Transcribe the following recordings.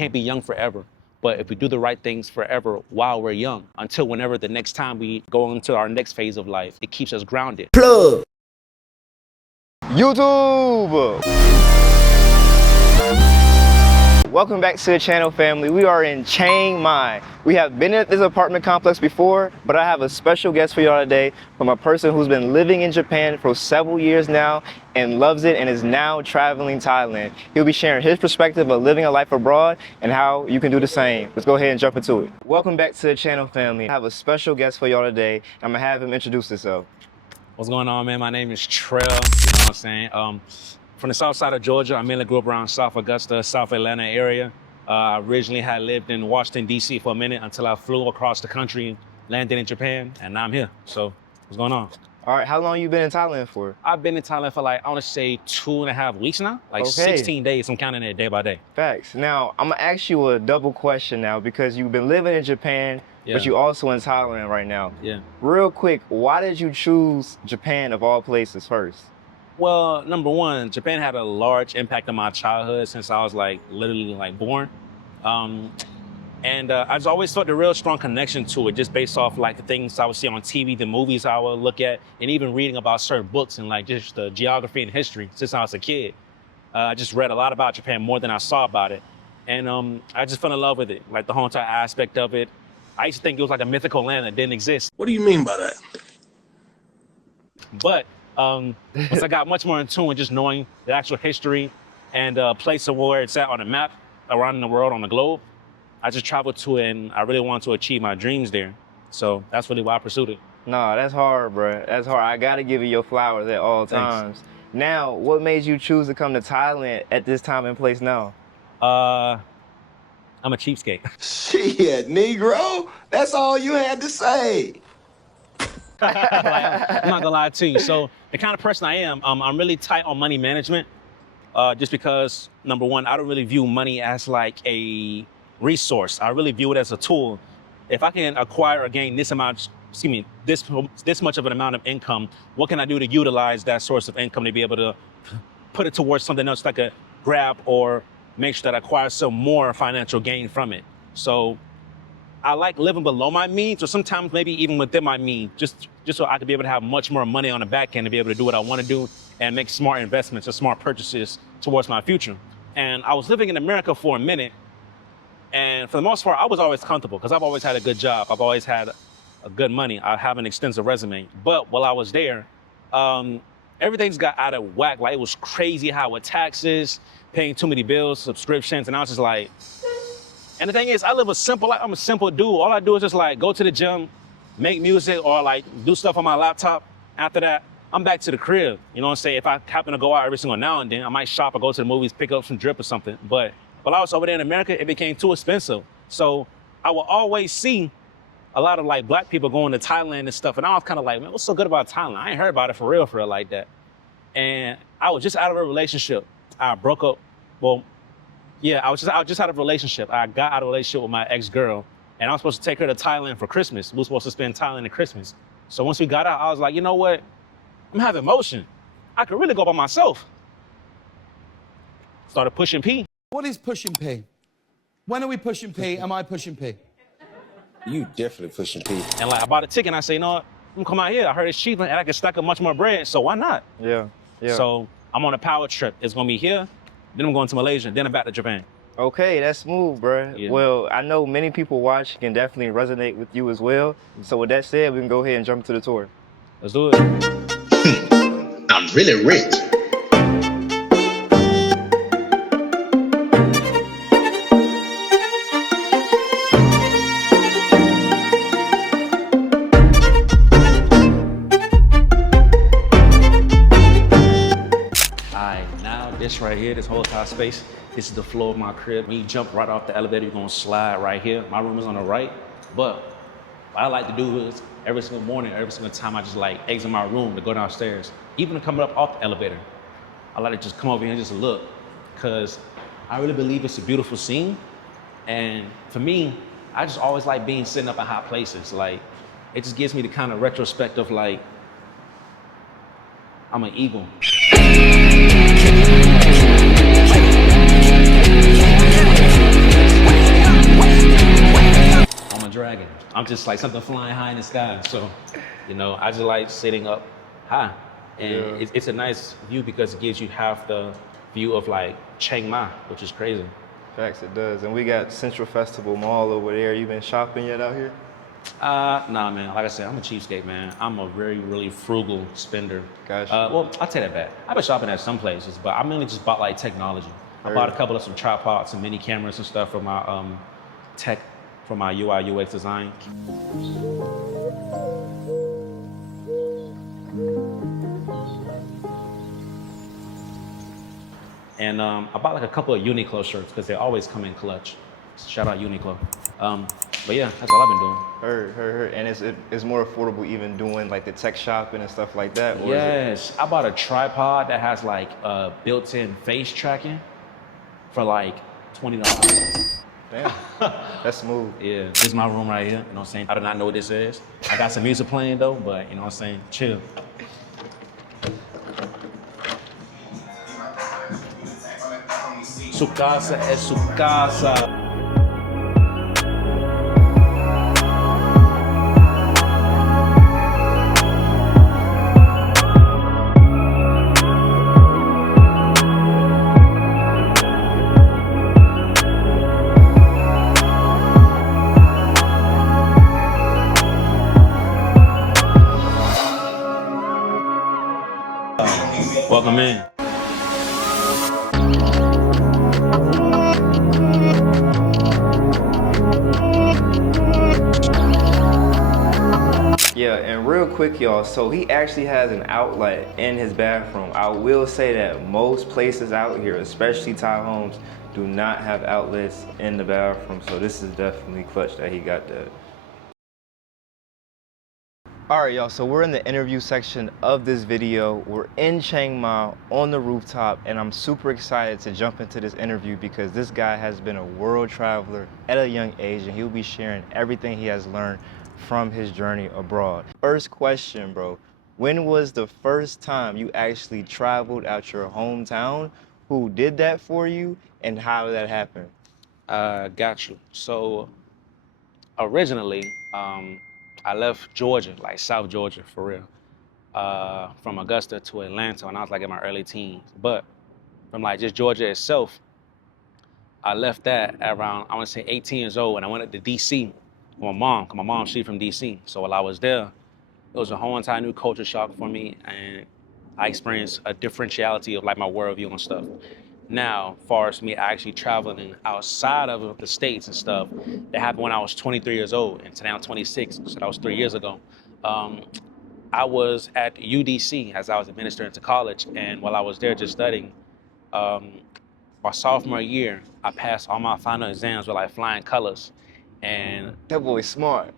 can't be young forever. But if we do the right things forever while we're young, until whenever the next time we go into our next phase of life, it keeps us grounded. Plug. YouTube! Welcome back to the channel, family. We are in Chiang Mai. We have been at this apartment complex before, but I have a special guest for y'all today from a person who's been living in Japan for several years now and loves it and is now traveling Thailand. He'll be sharing his perspective of living a life abroad and how you can do the same. Let's go ahead and jump into it. Welcome back to the channel, family. I have a special guest for y'all today. I'm gonna have him introduce himself. What's going on, man? My name is Trell, you know what I'm saying? From the south side of Georgia. I mainly grew up around South Augusta, South Atlanta area. I originally had lived in Washington, D.C. for a minute until I flew across the country, landed in Japan, and now I'm here. So, what's going on? All right, how long you been in Thailand for? I've been in Thailand for like, I want to say 2.5 weeks now, like 16 days. I'm counting it day by day. Facts. Now, I'm gonna ask you a double question now because you've been living in Japan, but you also in Thailand right now. Yeah. Real quick, why did you choose Japan of all places first? Well, number one, Japan had a large impact on my childhood since I was like literally like born. I just always felt a real strong connection to it just based off like the things I would see on TV, the movies I would look at, and even reading about certain books and like just the geography and history since I was a kid. I just read a lot about Japan more than I saw about it. And I just fell in love with it, like the whole entire aspect of it. I used to think it was like a mythical land that didn't exist. What do you mean by that? But once I got much more in tune with just knowing the actual history and place of where it's at on the map around the world, on the globe, I just traveled to it and I really wanted to achieve my dreams there. So that's really why I pursued it. Nah, that's hard, bro. That's hard. I gotta give you your flowers at all times. Thanks. Now, what made you choose to come to Thailand at this time and place now? I'm a cheapskate. Shit, Negro. That's all you had to say. Like, I'm not gonna lie to you. So the kind of person I am, I'm really tight on money management. Just because, number one, I don't really view money as like a resource. I really view it as a tool. If I can acquire or gain this amount, this much of an amount of income, what can I do to utilize that source of income to be able to put it towards something else that I could grab or make sure that I acquire some more financial gain from it. So I like living below my means, or sometimes maybe even within my means, just so I could be able to have much more money on the back end to be able to do what I want to do and make smart investments or smart purchases towards my future. And I was living in America for a minute, and for the most part, I was always comfortable because I've always had a good job. I've always had a good money. I have an extensive resume. But while I was there, everything's got out of whack. Like, it was crazy how with taxes, paying too many bills, subscriptions, and I was just like, and the thing is, I live a simple life. I'm a simple dude. All I do is just like go to the gym, make music, or like do stuff on my laptop. After that, I'm back to the crib. You know what I'm saying? If I happen to go out every single now and then, I might shop or go to the movies, pick up some drip or something. But while I was over there in America, it became too expensive. So I will always see a lot of like black people going to Thailand and stuff. And I was kind of like, man, what's so good about Thailand? I ain't heard about it for real like that. And I was just out of a relationship. I broke up. Well, yeah, I was just out of a relationship. I got out of a relationship with my ex-girl, and I was supposed to take her to Thailand for Christmas. We were supposed to spend Thailand at Christmas. So once we got out, I was like, you know what? I'm having motion. I could really go by myself. Started pushing P. What is pushing P? When are we pushing P? Am I pushing P? You definitely pushing P. And like, I bought a ticket and I say, you know what? I'm gonna come out here. I heard it's cheap and I can stack up much more bread, so why not? Yeah. So I'm on a power trip. It's gonna be here, then I'm going to Malaysia, then I'm back to Japan. Okay, that's smooth, bro. Yeah. Well, I know many people watch can definitely resonate with you as well. So with that said, we can go ahead and jump into the tour. Let's do it. I'm really rich. This right here, this whole entire space, this is the floor of my crib. When you jump right off the elevator, you're gonna slide right here. My room is on the right, but what I like to do is every single morning, every single time I just like exit my room to go downstairs, even coming up off the elevator, I like to just come over here and just look, because I really believe it's a beautiful scene. And for me, I just always like being sitting up in high places. Like, it just gives me the kind of retrospect of like, I'm an eagle. I'm just like something flying high in the sky. So, you know, I just like sitting up high. And it's a nice view because it gives you half the view of like Chiang Mai, which is crazy. Facts, it does. And we got Central Festival Mall over there. You been shopping yet out here? Nah, man. Like I said, I'm a cheapskate, man. I'm a really frugal spender. Gotcha. Well, I'll take that back. I've been shopping at some places, but I mainly just bought like technology. I bought a couple of some tripods, some mini cameras and stuff for my tech, for my UI UX design. And I bought like a couple of Uniqlo shirts because they always come in clutch. Shout out Uniqlo. But yeah, that's all I've been doing. Heard. And it's more affordable even doing like the tech shopping and stuff like that? Or Yes, I bought a tripod that has like built-in face tracking for like $20. Damn, that's smooth. Yeah, this is my room right here, you know what I'm saying? I do not know what this is. I got some music playing though, but you know what I'm saying? Chill. Su casa es su casa. Welcome in. Yeah, and real quick, y'all, so he actually has an outlet in his bathroom. I will say that most places out here, especially Thai homes, do not have outlets in the bathroom, so this is definitely clutch that he got that. All right, y'all, so we're in the interview section of this video. We're in Chiang Mai on the rooftop, and I'm super excited to jump into this interview because this guy has been a world traveler at a young age, and he'll be sharing everything he has learned from his journey abroad. First question, bro, when was the first time you actually traveled out your hometown? Who did that for you, and how did that happen? Got you. So originally, I left Georgia, like South Georgia for real, from Augusta to Atlanta when I was like in my early teens. But from like just Georgia itself, I left that around, I want to say 18 years old, and I went up to DC with my mom, because my mom, she's from DC. So while I was there, it was a whole entire new culture shock for me, and I experienced a differentiality of like my worldview and stuff. Now, as far as me actually traveling outside of the States and stuff, that happened when I was 23 years old, and today I'm 26, so that was 3 years ago. I was at UDC as I was administering to college, and while I was there just studying, my sophomore year, I passed all my final exams with like flying colors. And That boy's smart.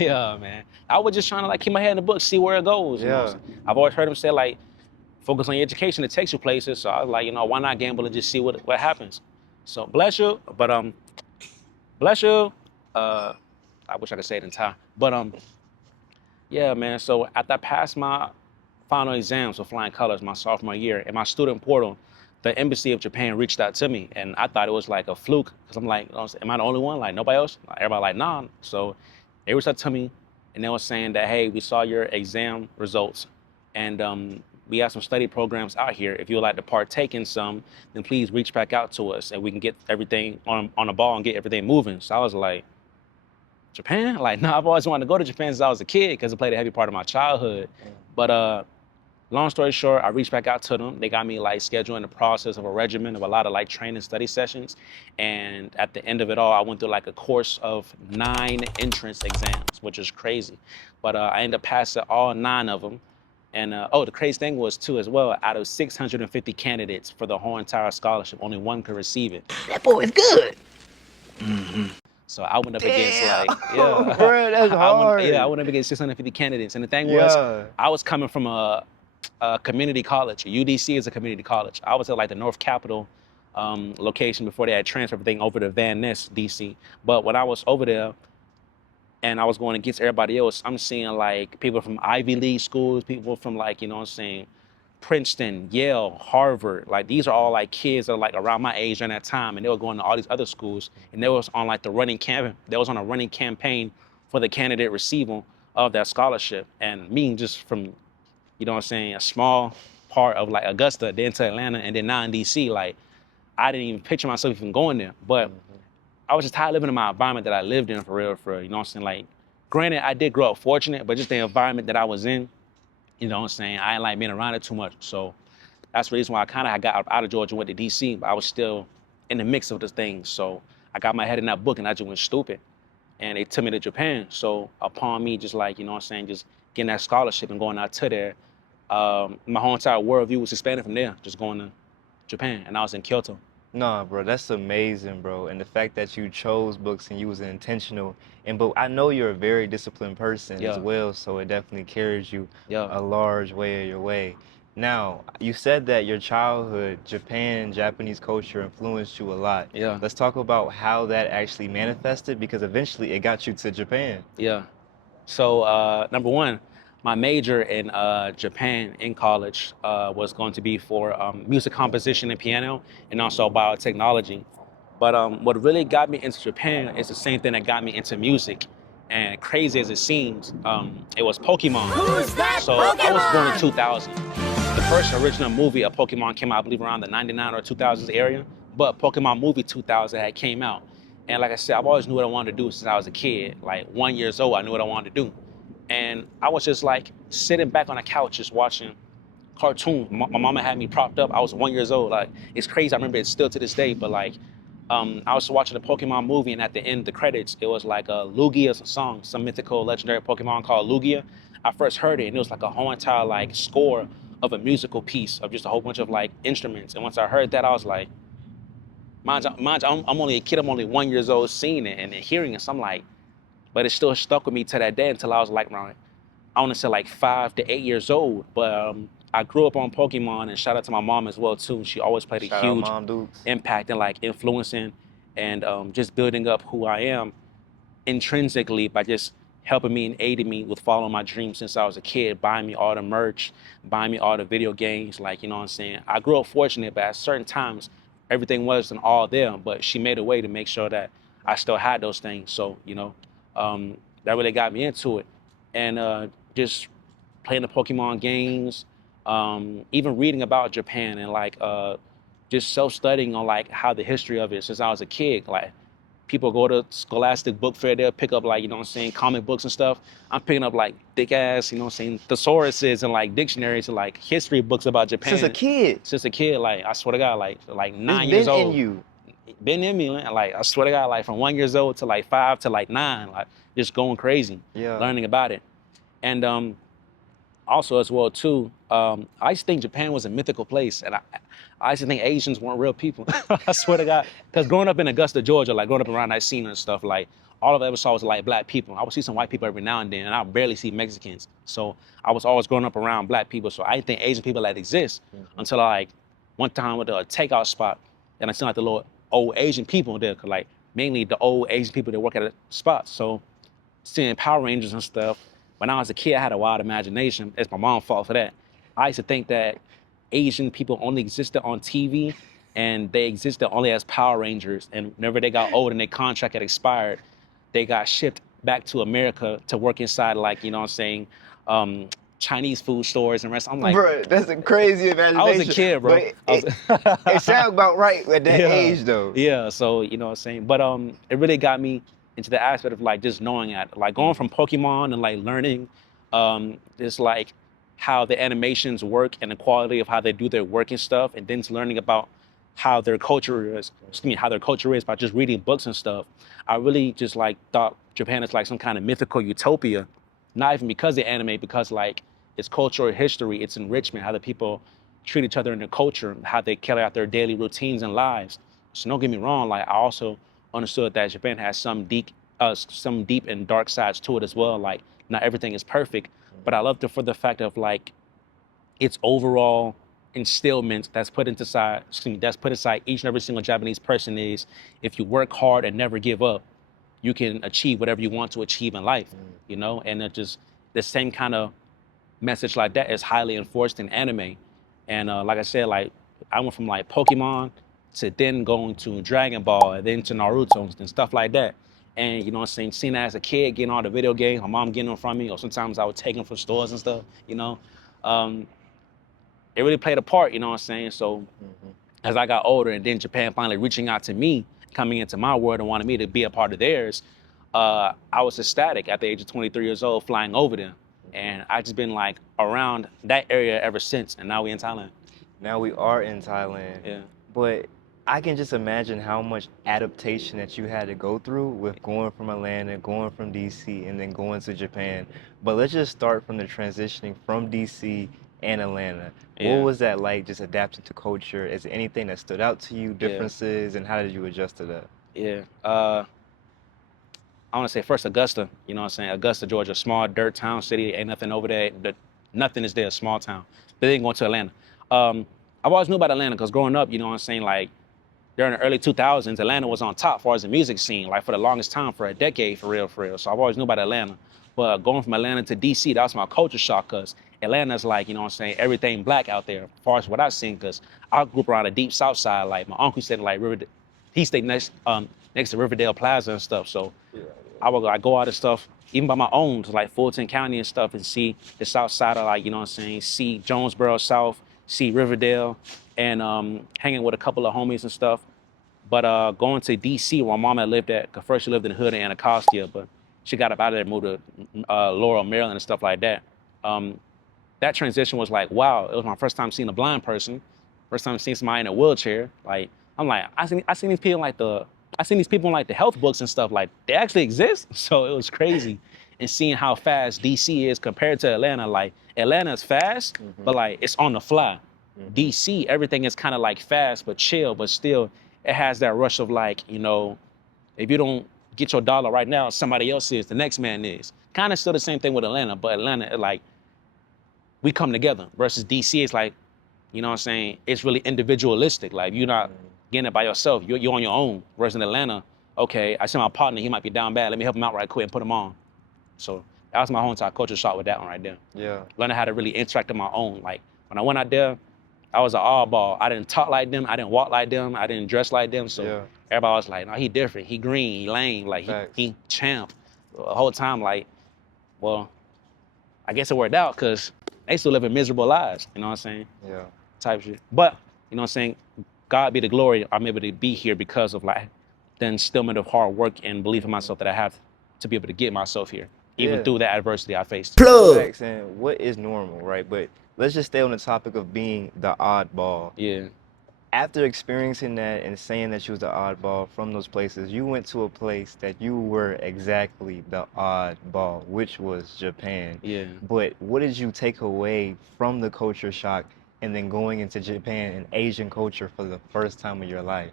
yeah, man. I was just trying to like keep my head in the book, see where it goes. You know what I'm saying? I've always heard him say like, focus on your education, it takes you places. So I was like, you know, why not gamble and just see what happens? So bless you, but bless you. I wish I could say it in Thai. But yeah, man. So after I passed my final exams with flying colors my sophomore year, in my student portal, the embassy of Japan reached out to me, and I thought it was like a fluke, because I'm like, am I the only one? Like nobody else? Everybody like, nah. So they reached out to me, and they were saying that, hey, we saw your exam results, and we have some study programs out here. If you would like to partake in some, then please reach back out to us, and we can get everything on the ball and get everything moving. So I was like, Japan? Like, no, I've always wanted to go to Japan since I was a kid because it played a heavy part of my childhood. But long story short, I reached back out to them. They got me like scheduling the process of a regimen of a lot of like training study sessions. And at the end of it all, I went through like a course of 9 entrance exams, which is crazy. But I ended up passing all 9 of them. And the crazy thing was too as well, out of 650 candidates for the whole entire scholarship, only 1 could receive it. That boy is good. Mm-hmm. So I went up against like, Bro, that's hard. I went up against 650 candidates. And the thing was, I was coming from a community college. UDC is a community college. I was at like the North Capitol location before they had transferred everything over to Van Ness, DC. But when I was over there and I was going against everybody else, I'm seeing like people from Ivy League schools, people from like, you know what I'm saying, Princeton, Yale, Harvard. Like these are all like kids that are like around my age during that time, and they were going to all these other schools, and they was on like the running campaign. They was on a running campaign for the candidate receiving of that scholarship. And me just from, you know what I'm saying, a small part of like Augusta, then to Atlanta, and then now in DC, like I didn't even picture myself even going there. But I was just tired of living in my environment that I lived in for real, you know what I'm saying? Like, granted, I did grow up fortunate, but just the environment that I was in, you know what I'm saying, I ain't like being around it too much. So that's the reason why I got out of Georgia and went to DC, but I was still in the mix of the things. So I got my head in that book and I just went stupid. And they took me to Japan. So upon me just like, you know what I'm saying, just getting that scholarship and going out to there, my whole entire worldview was expanded from there, just going to Japan. And I was in Kyoto. Nah, bro, that's amazing, bro. And the fact that you chose books and you was intentional. But I know you're a very disciplined person as Yeah. well, so it definitely carries you Yeah. a large way of your way. Now, you said that your childhood, Japan, Japanese culture influenced you a lot. Yeah. Let's talk about how that actually manifested, because eventually it got you to Japan. Yeah. So number one, my major in Japan in college was going to be for music composition and piano, and also biotechnology. But what really got me into Japan is the same thing that got me into music. And crazy as it seems, it was Pokemon. Who's that So I was born in Pokemon? 2000. The first original movie of Pokemon came out, I believe, around the 99 or 2000s area. But Pokemon movie 2000 had came out. And like I said, I've always knew what I wanted to do since I was a kid. Like 1 year old, I knew what I wanted to do. And I was just like sitting back on the couch, just watching cartoons. My mama had me propped up. I was 1 year old. Like, it's crazy. I remember it still to this day. But like, I was watching the Pokemon movie, and at the end, the credits, it was like a Lugia's song, some mythical, legendary Pokemon called Lugia. I first heard it, and it was like a whole entire like score of a musical piece of just a whole bunch of like instruments. And once I heard that, I was like, mind you, I'm only a kid. I'm only 1 year old, seeing it and then hearing it. So I'm like, but it still stuck with me to that day until I was like around, I want to say like 5 to 8 years old. But I grew up on Pokemon, and shout out to my mom as well too. She always played a Shout out huge Mom Dukes. impact and like influencing and just building up who I am intrinsically by just helping me and aiding me with following my dreams since I was a kid, buying me all the merch, buying me all the video games. Like, you know what I'm saying? I grew up fortunate, but at certain times, everything wasn't all there, but she made a way to make sure that I still had those things. So, you know, that really got me into it. And just playing the Pokemon games, even reading about Japan and like just self-studying on like how the history of it since I was a kid. Like, people go to Scholastic Book Fair, they'll pick up like, you know what I'm saying, comic books and stuff. I'm picking up like thick ass, you know what I'm saying, thesauruses and like dictionaries and like history books about Japan. Since a kid. Since a kid, like I swear to God, like 9 It's years been old. in you. Been in me, man. Like I swear to God, like from 1 year old to like 5 to like 9, like just going crazy, Yeah. learning about it. And also as well too, I used to think Japan was a mythical place, and I used to think Asians weren't real people. I swear to God, because growing up in Augusta, Georgia, like growing up around that scene and stuff, like all I ever saw was like black people. I would see some white people every now and then, and I barely see Mexicans. So I was always growing up around black people, so I didn't think Asian people that exist until I like one time with a takeout spot, and I seen like the little old Asian people there, like mainly the old Asian people that work at a spot. So seeing Power Rangers and stuff. When I was a kid, I had a wild imagination. It's my mom's fault for that. I used to think that Asian people only existed on TV, and they existed only as Power Rangers. And whenever they got old and their contract had expired, they got shipped back to America to work inside, like, you know what I'm saying, Chinese food stores and restaurants. I'm like, Bro, that's a crazy imagination. I was a kid, bro. But it sounds about right at that age, though. Yeah, so, you know what I'm saying? But it really got me into the aspect of like just knowing that, like going from Pokemon and like learning just like how the animations work and the quality of how they do their work and stuff, and then learning about how their culture is, by just reading books and stuff. I really just like thought Japan is like some kind of mythical utopia, not even because they anime, because like it's cultural history, it's enrichment, how the people treat each other in their culture, how they carry out their daily routines and lives. So don't get me wrong, like I also understood that Japan has some deep and dark sides to it as well. Like not everything is perfect, but I loved it for the fact of like its overall instillment that's put inside each and every single Japanese person is, if you work hard and never give up, you can achieve whatever you want to achieve in life, you know? And it just the same kind of message like that is highly enforced in anime. And like I said, like I went from like Pokemon to then going to Dragon Ball and then to Naruto and stuff like that. And you know what I'm saying, seeing that as a kid, getting all the video games, my mom getting them from me, or sometimes I would take them from stores and stuff, you know. It really played a part, you know what I'm saying? So as I got older and then Japan finally reaching out to me, coming into my world and wanted me to be a part of theirs, I was ecstatic at the age of 23 years old flying over them. And I just been like around that area ever since, and now we in Thailand. Now we are in Thailand. Yeah. But I can just imagine how much adaptation that you had to go through with going from Atlanta, going from DC, and then going to Japan. But let's just start from the transitioning from DC and Atlanta. Yeah. What was that like, just adapting to culture? Is there anything that stood out to you, differences, and how did you adjust to that? Yeah. I want to say first Augusta, you know what I'm saying? Augusta, Georgia, small dirt town city, ain't nothing over there. Nothing is there, small town. But then going to Atlanta. I've always knew about Atlanta because growing up, you know what I'm saying, like during the early 2000s, Atlanta was on top as far as the music scene, like for the longest time, for a decade, for real, for real. So I've always knew about Atlanta. But going from Atlanta to DC, that was my culture shock because Atlanta's like, you know what I'm saying, everything black out there, as far as what I've seen, because I grew up around the deep south side. Like my uncle stayed like he stayed next to Riverdale Plaza and stuff. So I go out and stuff, even by my own, to like Fulton County and stuff, and see the south side of, like, you know what I'm saying, see Jonesboro South, see Riverdale, and hanging with a couple of homies and stuff. But going to DC, where my mom had lived at, because first she lived in the hood in Anacostia, but she got up out of there, moved to Laurel, Maryland, and stuff like that. That transition was like, wow, it was my first time seeing a blind person, first time seeing somebody in a wheelchair. Like, I'm like, I seen these people in like the health books and stuff, like they actually exist. So it was crazy. And seeing how fast DC is compared to Atlanta, like Atlanta's fast, but like it's on the fly. DC, everything is kind of like fast, but chill, but still it has that rush of like, you know, if you don't get your dollar right now, somebody else is, the next man is. Kind of still the same thing with Atlanta, but Atlanta, like, we come together versus DC is like, you know what I'm saying, it's really individualistic. Like you're not getting it by yourself, you're on your own. Whereas in Atlanta, okay, I see my partner, he might be down bad, let me help him out right quick and put him on. So that was my whole entire culture shock with that one right there. Yeah. Learning how to really interact on my own. Like when I went out there, I was an oddball. I didn't talk like them, I didn't walk like them, I didn't dress like them. So everybody was like, no, he different, he green, he lame, like he champ. The whole time, like, well, I guess it worked out because they still living miserable lives, you know what I'm saying? Yeah. Type shit. But, you know what I'm saying, God be the glory, I'm able to be here because of like the instillment of hard work and belief in myself that I have to be able to get myself here, even through the adversity I faced. Plug! And what is normal, right? But let's just stay on the topic of being the oddball. Yeah. After experiencing that and saying that you was the oddball from those places, you went to a place that you were exactly the oddball, which was Japan. Yeah. But what did you take away from the culture shock and then going into Japan and Asian culture for the first time in your life?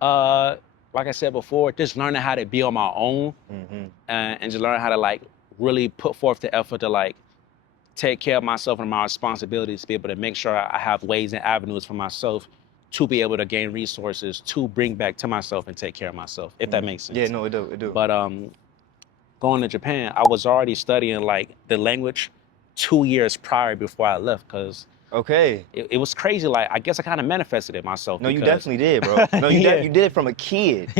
Like I said before, just learning how to be on my own and just learning how to like really put forth the effort to like take care of myself and my responsibilities to be able to make sure I have ways and avenues for myself to be able to gain resources to bring back to myself and take care of myself, if that makes sense. Yeah, no, it do. But going to Japan, I was already studying like the language 2 years prior before I left, because it was crazy. Like, I guess I kind of manifested it myself. No, you definitely did, bro. No, you did it from a kid.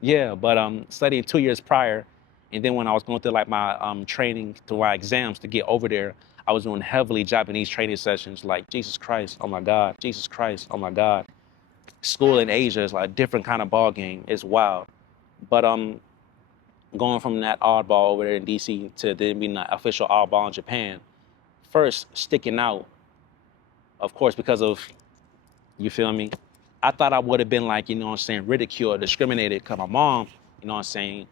Yeah, but studying 2 years prior, and then when I was going through like my training through my exams to get over there, I was doing heavily Japanese training sessions. Like, Jesus Christ, oh my God, Jesus Christ, oh my God. School in Asia is like a different kind of ball game. It's wild. But going from that oddball over there in DC to then being the official oddball in Japan, first sticking out, of course, because of, you feel me? I thought I would have been like, you know what I'm saying, ridiculed, discriminated, because my mom, you know what I'm saying,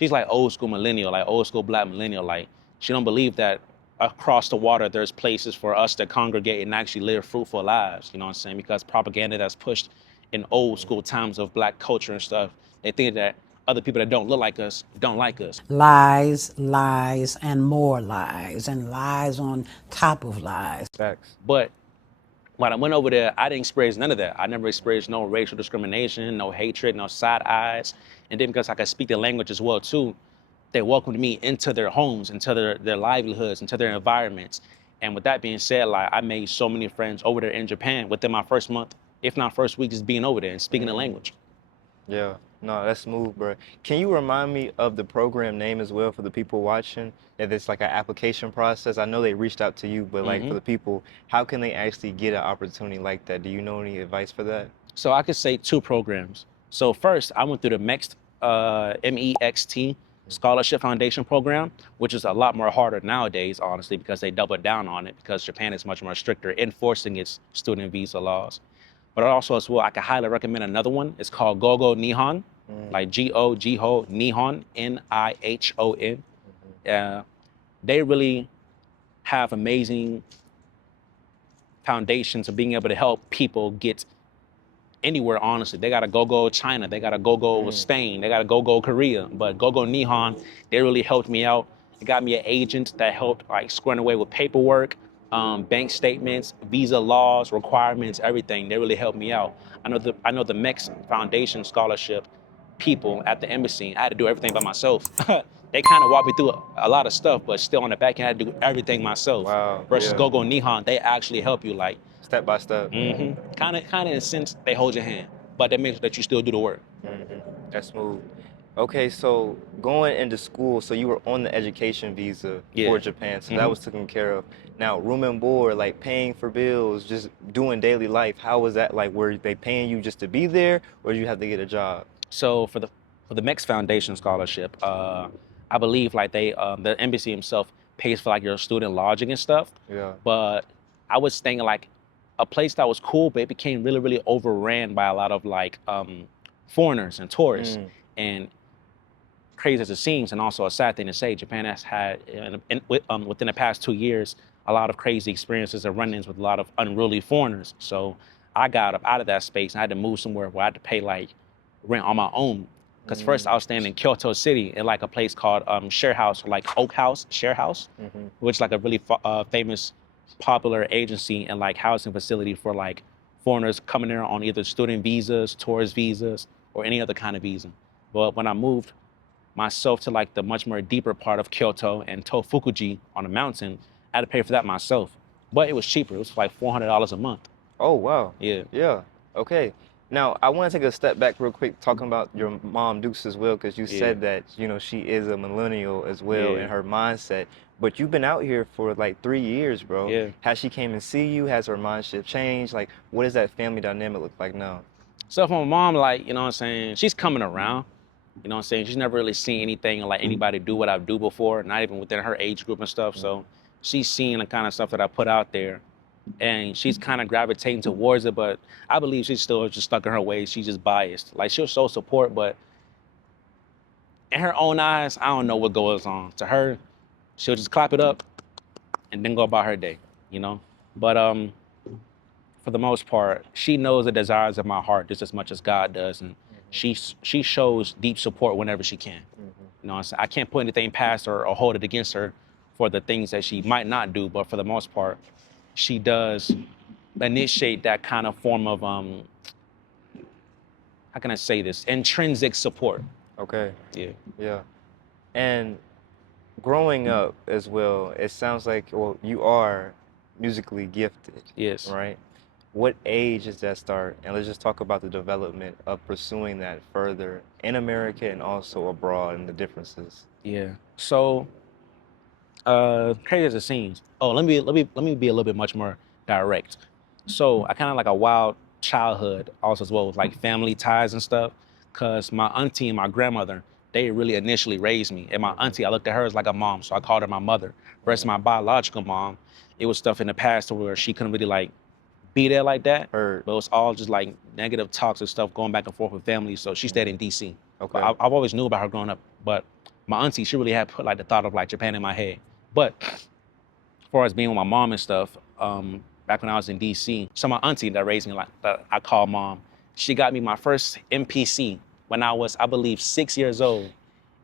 she's like old school millennial, like old school black millennial. Like, she don't believe that across the water there's places for us to congregate and actually live fruitful lives, you know what I'm saying? Because propaganda that's pushed in old school times of black culture and stuff, they think that other people that don't look like us don't like us. Lies, lies, and more lies, and lies on top of lies. Facts. But when I went over there, I didn't experience none of that. I never experienced no racial discrimination, no hatred, no side eyes. And then because I could speak the language as well too, they welcomed me into their homes, into their livelihoods, into their environments. And with that being said, like, I made so many friends over there in Japan within my first month, if not first week, just being over there and speaking the language. Yeah. No, that's smooth, bro. Can you remind me of the program name as well for the people watching? If it's like an application process, I know they reached out to you, but like for the people, how can they actually get an opportunity like that? Do you know any advice for that? So I could say two programs. So first, I went through the MEXT Scholarship Foundation Program, which is a lot more harder nowadays, honestly, because they doubled down on it because Japan is much more stricter enforcing its student visa laws. But also as well, I could highly recommend another one. It's called Gogo Nihon, like Go Nihon, Nihon. They really have amazing foundations of being able to help people get anywhere, honestly. They got a go China, they got a go Spain, they got a go Korea, but go Nihon, they really helped me out. They got me an agent that helped like squaring away with paperwork, bank statements, visa laws, requirements, everything. They really helped me out. I know the MEX Foundation scholarship people at the embassy. I had to do everything by myself. They kind of walked me through a lot of stuff, but still on the back end, I had to do everything myself. Wow. Versus Yeah. go Nihon, they actually help you like Step by step. kind of in a sense they hold your hand, but that makes sure that you still do the work. That's smooth. Okay, so going into school, so you were on the education visa Yeah. for Japan, so that was taken care of. Now, room and board, like paying for bills, just doing daily life, how was that like? Were they paying you just to be there, or did you have to get a job? So for the MEX Foundation scholarship, I believe like the embassy himself pays for like your student lodging and stuff. Yeah. But I was staying in like a place that was cool, but it became really, really overran by a lot of like foreigners and tourists. And crazy as it seems, and also a sad thing to say, Japan has had within the past 2 years a lot of crazy experiences and run-ins with a lot of unruly foreigners. So I got up out of that space and I had to move somewhere where I had to pay like rent on my own. Because first I was staying in Kyoto City in like a place called Share House, or like Oak House, Share House, which is like a really famous, popular agency and like housing facility for like foreigners coming there on either student visas, tourist visas, or any other kind of visa. But when I moved myself to like the much more deeper part of Kyoto and Tofukuji on a mountain, I had to pay for that myself. But it was cheaper. It was like $400 a month. Oh, wow. Yeah. Yeah. Okay. Now, I want to take a step back real quick, talking about your mom, Dukes, as well, because you said that, you know, she is a millennial as well in her mindset. But you've been out here for like 3 years, bro. Yeah. Has she came and see you? Has her mindset changed? Like, what does that family dynamic look like now? So for my mom, like, you know what I'm saying, she's coming around. You know what I'm saying? She's never really seen anything like anybody do what I do before, not even within her age group and stuff. So she's seeing the kind of stuff that I put out there. And she's kind of gravitating towards it, but I believe she's still just stuck in her ways. She's just biased. Like, she'll show support, but in her own eyes, I don't know what goes on. To her, she'll just clap it up and then go about her day, you know? But for the most part, she knows the desires of my heart just as much as God does, and she shows deep support whenever she can. You know, I can't put anything past her or hold it against her for the things that she might not do, but for the most part, she does initiate that kind of form of, how can I say this? Intrinsic support. Okay. Yeah. Yeah. And growing up as well, it sounds like, well, you are musically gifted. Yes. Right? What age does that start? And let's just talk about the development of pursuing that further in America and also abroad and the differences. Yeah. So, crazy as it seems. Oh, let me be a little bit much more direct. So I kind of like a wild childhood also as well with like family ties and stuff, cause my auntie and my grandmother, they really initially raised me. And my auntie, I looked at her as like a mom, so I called her my mother. Versus my biological mom, it was stuff in the past where she couldn't really like be there like that. Heard. But it was all just like negative talks and stuff going back and forth with family. So she stayed in DC. Okay. I've always knew about her growing up, but my auntie, she really had put like the thought of like Japan in my head. But as far as being with my mom and stuff, back when I was in DC, so my auntie that raised me, like that I call mom, she got me my first MPC when I was, I believe, 6 years old.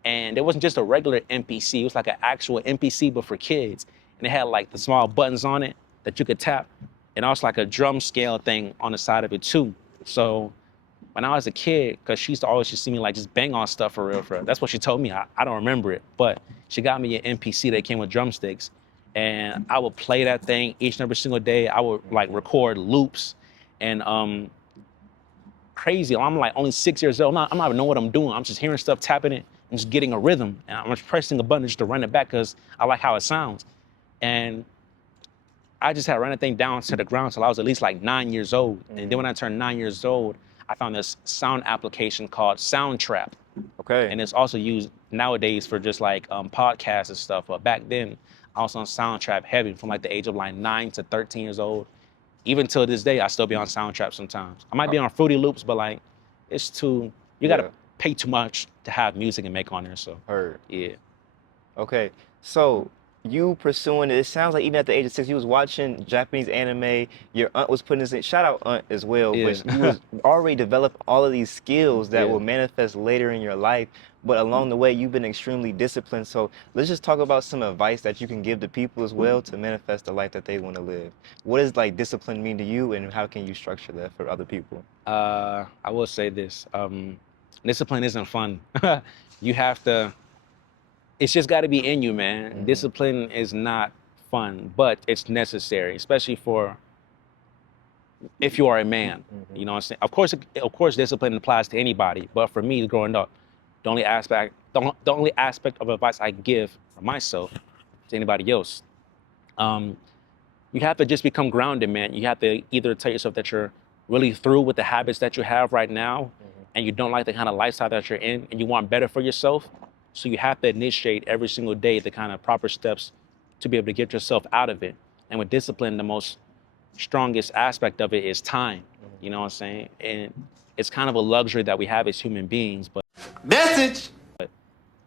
And it wasn't just a regular MPC, it was like an actual MPC, but for kids. And it had like the small buttons on it that you could tap. And also like a drum scale thing on the side of it too. So when I was a kid, because she used to always just see me like just bang on stuff for real. That's what she told me. I don't remember it, but she got me an MPC that came with drumsticks. And I would play that thing each and every single day. I would like record loops. And crazy. I'm like only 6 years old. I'm not even know what I'm doing. I'm just hearing stuff, tapping it, and just getting a rhythm. And I'm just pressing a button just to run it back because I like how it sounds. And I just had run that thing down to the ground till I was at least like 9 years old. And then when I turned 9 years old, I found this sound application called Soundtrap. Okay. And it's also used nowadays for just like podcasts and stuff. But back then, I was on Soundtrap heavy from like the age of like 9 to 13 years old. Even till this day, I still be on Soundtrap sometimes. I might be on Fruity Loops, but like, it's too, you gotta pay too much to have music and make on there, so. Heard. Yeah. Okay, so you pursuing it sounds like even at the age of 6, you was watching Japanese anime, your aunt was putting this in, shout out aunt as well, Yeah. but you was already developed all of these skills that Yeah. will manifest later in your life, but along the way, you've been extremely disciplined. So let's just talk about some advice that you can give to people as well to manifest the life that they want to live. What does like discipline mean to you, and how can you structure that for other people? I will say this, discipline isn't fun. You have to, it's just gotta be in you, man. Discipline is not fun, but it's necessary, especially for if you are a man, you know what I'm saying? Of course, discipline applies to anybody, but for me, growing up, the only aspect of advice I give for myself to anybody else, you have to just become grounded, man. You have to either tell yourself that you're really through with the habits that you have right now, and you don't like the kind of lifestyle that you're in, and you want better for yourself. So you have to initiate every single day the kind of proper steps to be able to get yourself out of it. And with discipline, the most strongest aspect of it is time. You know what I'm saying? And it's kind of a luxury that we have as human beings, but Message.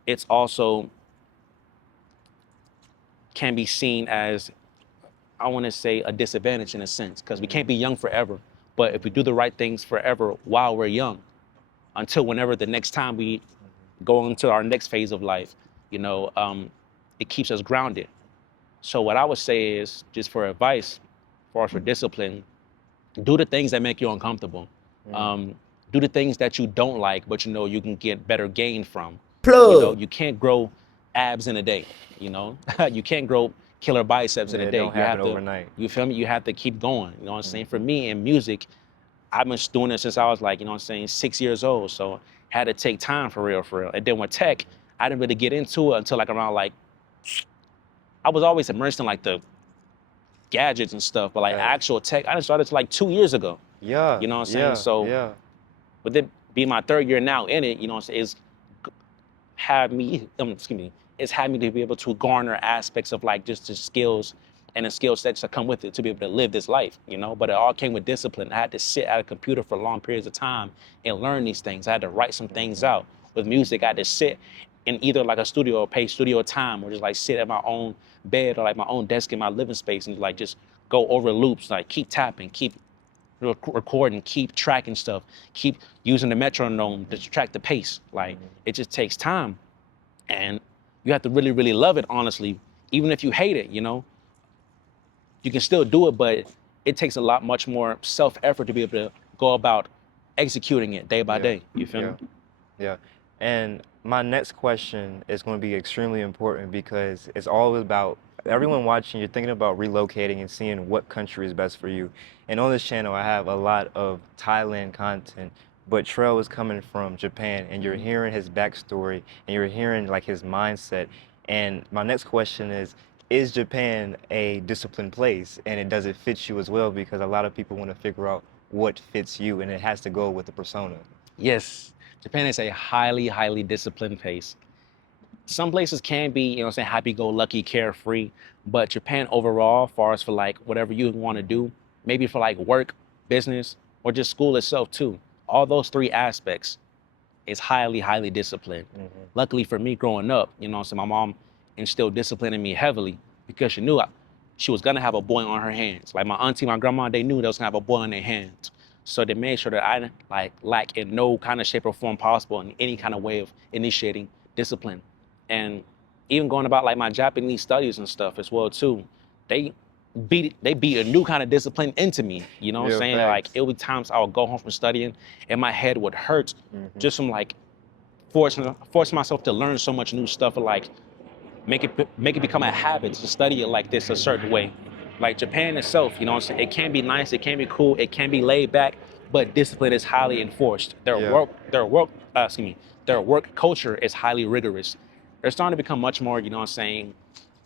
it's also can be seen as, I want to say, a disadvantage in a sense, because we can't be young forever. But if we do the right things forever while we're young, until whenever the next time we go into our next phase of life, you know, it keeps us grounded. So what I would say is, just for advice, for discipline, do the things that make you uncomfortable. Do the things that you don't like, but you know you can get better gain from. You know, you can't grow abs in a day, you know? You can't grow killer biceps in a day. Don't You have happen to, overnight. you feel me? You have to keep going, you know what I'm saying? For me in music, I've been doing it since I was like, you know what I'm saying, 6 years old. So had to take time for real. And then with tech, I didn't really get into it until like around like, I was always immersed in like the gadgets and stuff, but like actual tech, I didn't start it like 2 years ago. Yeah. You know what I'm saying? So with it being my 3rd year now in it, you know what I'm saying, it's had me to be able to garner aspects of like just the skills and the skill sets that come with it to be able to live this life, you know? But it all came with discipline. I had to sit at a computer for long periods of time and learn these things. I had to write some things out. With music, I had to sit in either like a studio or pay studio time, or just like sit at my own bed or like my own desk in my living space and like just go over loops, like keep tapping, keep recording, keep tracking stuff, keep using the metronome to track the pace. Like it just takes time, and you have to really, really love it, honestly. Even if you hate it, you know, you can still do it, but it takes a lot much more self-effort to be able to go about executing it day by day. You feel me? Yeah. And my next question is going to be extremely important because it's all about everyone watching. You're thinking about relocating and seeing what country is best for you. And on this channel, I have a lot of Thailand content, but Trell is coming from Japan, and you're hearing his backstory and you're hearing like his mindset. And my next question is Japan a disciplined place, and does it fit you as well? Because a lot of people want to figure out what fits you, and it has to go with the persona. Yes, Japan is a highly, highly disciplined place. Some places can be, you know what I'm saying, happy-go-lucky, carefree, but Japan overall, as far as for like whatever you want to do, maybe for like work, business, or just school itself too, all those 3 aspects is highly, highly disciplined. Luckily for me growing up, you know what I'm saying, my mom instilled discipline in me heavily because she knew she was gonna have a boy on her hands. Like my auntie, my grandma, they knew they was gonna have a boy on their hands. So they made sure that I didn't lack in no kind of shape or form possible in any kind of way of initiating discipline. And even going about like my Japanese studies and stuff as well too, they beat a new kind of discipline into me. You know what I'm saying? Thanks. Like it would be times I would go home from studying and my head would hurt just from like forcing myself to learn so much new stuff, and like make it become a habit to study it like this a certain way. Like Japan itself, you know what I'm saying? It can be nice, it can be cool, it can be laid back, but discipline is highly enforced. Yeah. Their work culture is highly rigorous. They're starting to become much more, you know what I'm saying,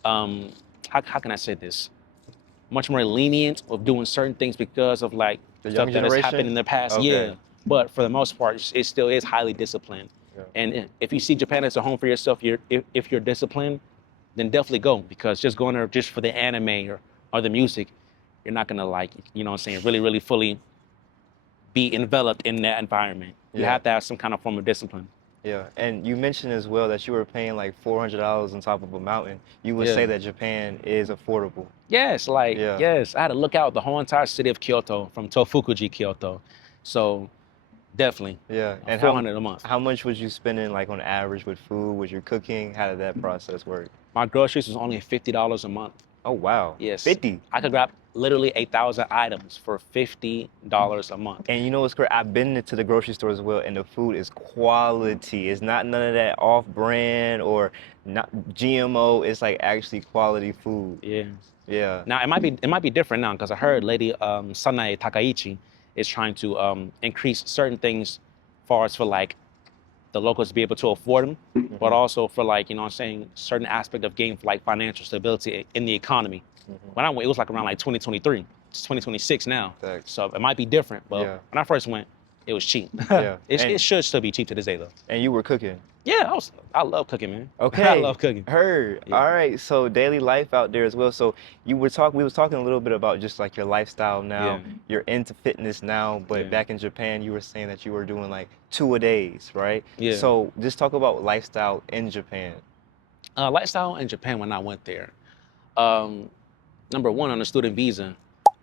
how can I say this? Much more lenient of doing certain things because of like The stuff young that has generation? happened in the past. Okay. Yeah, but for the most part, it still is highly disciplined. Yeah. And if you see Japan as a home for yourself, if you're disciplined, then definitely go, because just going there just for the anime or the music, you're not gonna like, you know what I'm saying, really, really fully be enveloped in that environment. You Yeah. have to have some kind of form of discipline. Yeah, and you mentioned as well that you were paying like $400 on top of a mountain. You would say Yeah. that Japan is affordable. Yes, like, Yeah. yes, I had to look out the whole entire city of Kyoto from Tofukuji, Kyoto. So definitely, Yeah, and 400 a month. how much was you spending like on average with food? Was you cooking? How did that process work? My groceries was only $50 a month. Oh wow, Yes. 50. I could grab literally 8,000 items for $50 a month. And you know what's great? I've been to the grocery store as well, and the food is quality. It's not none of that off-brand or not GMO. It's like actually quality food. Yeah. Yeah. Now it might be different now, because I heard Lady Sanae Takaichi is trying to increase certain things, far as for like the locals to be able to afford them, but also for like, you know what I'm saying, certain aspect of gaining like financial stability in the economy. When I went, it was like around like 2023. It's 2026 now. Thanks. So it might be different, but Yeah. when I first went, it was cheap. Yeah. It And- should still be cheap to this day though. And you were cooking. Yeah, I love cooking, man. Okay. I love cooking. Heard. Yeah. All right. So daily life out there as well. So we was talking a little bit about just like your lifestyle now. Yeah. You're into fitness now, but Yeah. back in Japan, you were saying that you were doing like 2 a-days, right? Yeah. So just talk about lifestyle in Japan. Lifestyle in Japan when I went there. Number one, on a student visa,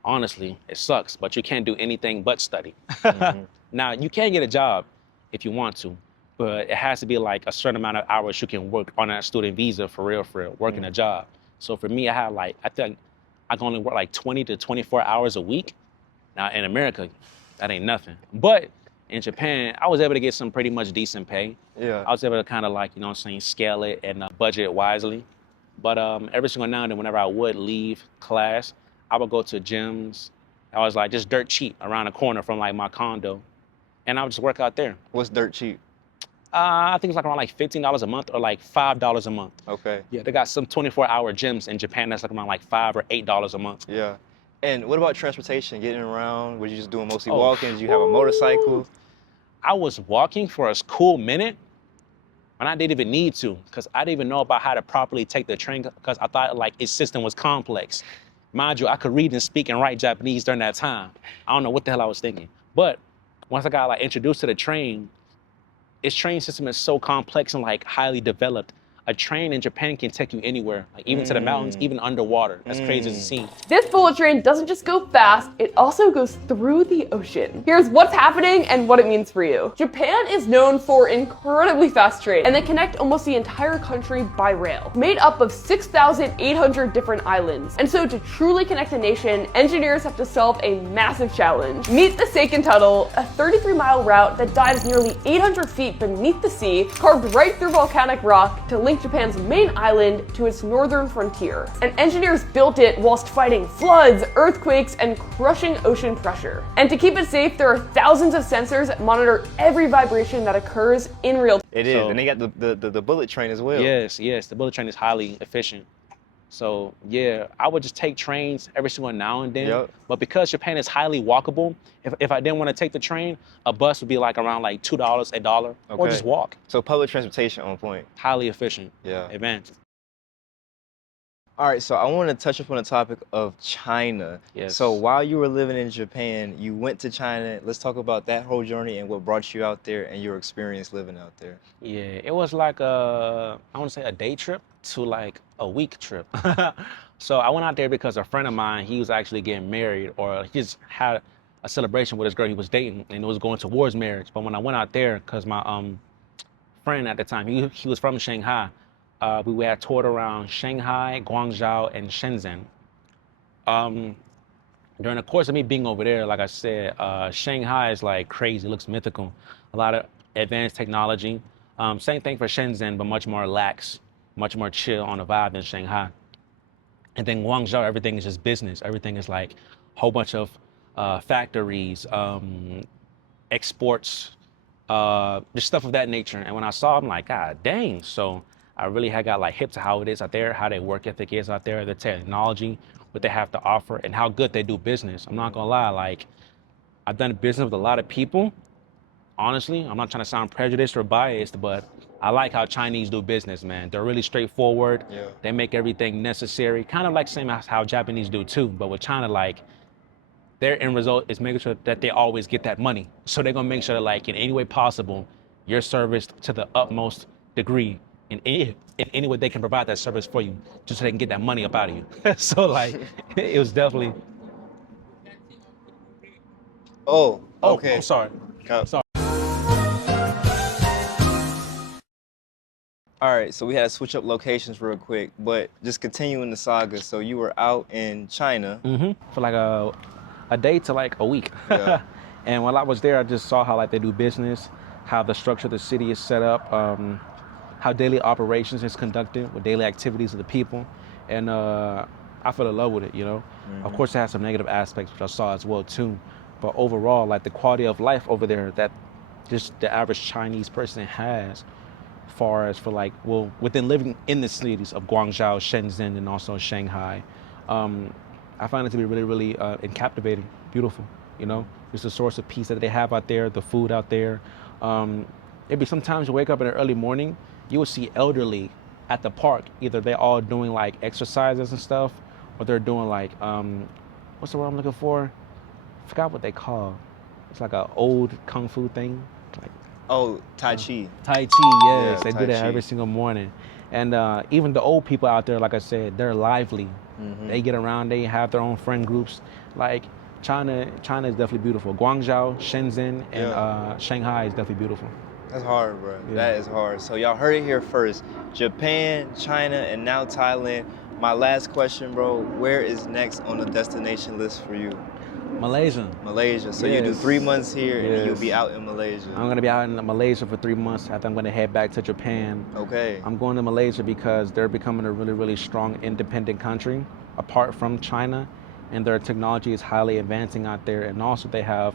honestly, it sucks, but you can't do anything but study. Now, you can get a job if you want to, but it has to be like a certain amount of hours you can work on that student visa for real, working a job. So for me, I think I can only work like 20 to 24 hours a week. Now in America, that ain't nothing. But in Japan, I was able to get some pretty much decent pay. Yeah. I was able to kind of like, you know what I'm saying, scale it and budget wisely. But every single now and then, whenever I would leave class, I would go to gyms. I was like just dirt cheap around the corner from like my condo, and I would just work out there. What's dirt cheap? I think it's like around like $15 a month or like $5 a month. Okay. Yeah, they got some 24-hour gyms in Japan that's like around like $5 or $8 a month. Yeah. And what about transportation, getting around? Were you just doing mostly Oh, walking? Did you have a motorcycle? I was walking for a cool minute, and I didn't even need to, because I didn't even know about how to properly take the train, because I thought like its system was complex. Mind you, I could read and speak and write Japanese during that time. I don't know what the hell I was thinking. But once I got like introduced to the train, its train system is so complex and like highly developed. A train in Japan can take you anywhere, like even to the mountains, even underwater. That's crazy to see. This bullet train doesn't just go fast, it also goes through the ocean. Here's what's happening and what it means for you. Japan is known for incredibly fast trains, and they connect almost the entire country by rail, made up of 6,800 different islands. And so to truly connect the nation, engineers have to solve a massive challenge. Meet the Seikan Tunnel, a 33-mile route that dives nearly 800 feet beneath the sea, carved right through volcanic rock to link Japan's main island to its northern frontier. And engineers built it whilst fighting floods, earthquakes, and crushing ocean pressure. And to keep it safe, there are thousands of sensors that monitor every vibration that occurs in real time. It is, So- and they got the bullet train as well. Yes, the bullet train is highly efficient. So yeah, I would just take trains every single now and then. Yep. But because Japan is highly walkable, if I didn't want to take the train, a bus would be like around like $2, $1, or Okay. just walk. So public transportation on point. Highly efficient, Yeah. advanced. All right, so I want to touch upon the topic of China. Yes. So while you were living in Japan, you went to China. Let's talk about that whole journey and what brought you out there and your experience living out there. Yeah, it was like I want to say a day trip to like a week trip. So I went out there because a friend of mine, he was actually getting married, or he just had a celebration with his girl he was dating, and it was going towards marriage. But when I went out there, because my friend at the time, he was from Shanghai, we had toured around Shanghai, Guangzhou, and Shenzhen. During the course of me being over there, like I said, Shanghai is like crazy, it looks mythical. A lot of advanced technology. Same thing for Shenzhen, but much more lax, much more chill on the vibe than Shanghai. And then Guangzhou, everything is just business. Everything is like a whole bunch of factories, exports, just stuff of that nature. And when I saw it, I'm like, God dang. So I really had got like hip to how it is out there, how their work ethic is out there, the technology, what they have to offer, and how good they do business. I'm not gonna lie, like I've done business with a lot of people. Honestly, I'm not trying to sound prejudiced or biased, but I like how Chinese do business, man. They're really straightforward. Yeah. They make everything necessary, kind of like same as how Japanese do too. But with China, like their end result is making sure that they always get that money. So they're gonna make sure that like in any way possible, you're serviced to the utmost degree in any way they can provide that service for you, just so they can get that money up out of you. So like, it was definitely. Oh, Oh, okay. I'm sorry. Sorry. All right, so we had to switch up locations real quick, but just continuing the saga. So you were out in China. For like a day to like a week. Yeah. And while I was there, I just saw how like they do business, how the structure of the city is set up, how daily operations is conducted with daily activities of the people. And I fell in love with it, you know. Of course, it has some negative aspects, which I saw as well too. But overall, like the quality of life over there that just the average Chinese person has, far as for like, well, within living in the cities of Guangzhou, Shenzhen, and also Shanghai, I find it to be really, really captivating, beautiful, you know? Just the source of peace that they have out there, the food out there. It'd be sometimes you wake up in the early morning, you will see elderly at the park. Either they're all doing like exercises and stuff, or they're doing like, what's the word I'm looking for? I forgot what they call. It's like an old Kung Fu thing. Like, Oh, Tai Chi. Tai Chi, yes, Yeah, they Tai do that Chi. every single morning. And even the old people out there, like I said, they're lively. They get around, they have their own friend groups. Like China is definitely beautiful. Guangzhou, Shenzhen, and Shanghai is definitely beautiful. That's hard, bro. Yeah. That is hard. So y'all heard it here first. Japan, China, and now Thailand. My last question, bro, where is next on the destination list for you? Malaysia. Malaysia. So you do Yes. 3 months here and then you'll Yes. be out in Malaysia. I'm gonna be out in Malaysia for 3 months. After I'm gonna head back to Japan. Okay. I'm going to Malaysia because they're becoming a really, really strong independent country apart from China, and their technology is highly advancing out there. And also they have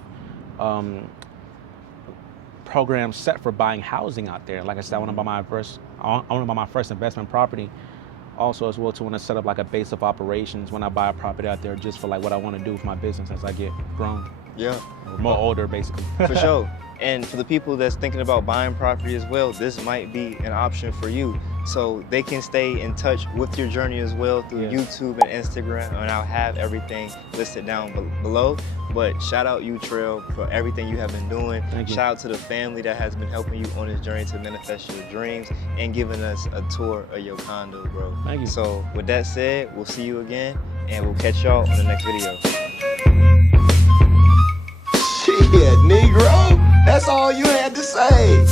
programs set for buying housing out there. Like I said, I want to buy my first investment property. Also as well to want to set up like a base of operations when I buy a property out there, just for like what I want to do with my business as I get grown, Yeah. or more older basically. For sure. And for the people that's thinking about buying property as well, this might be an option for you. So they can stay in touch with your journey as well through Yeah. YouTube and Instagram, and I'll have everything listed down below. But shout out you, Trell, for everything you have been doing. Thank you. Shout out to the family that has been helping you on this journey to manifest your dreams and giving us a tour of your condo, bro. Thank you. So with that said, we'll see you again, and we'll catch y'all on the next video. Shit, Negro, that's all you had to say.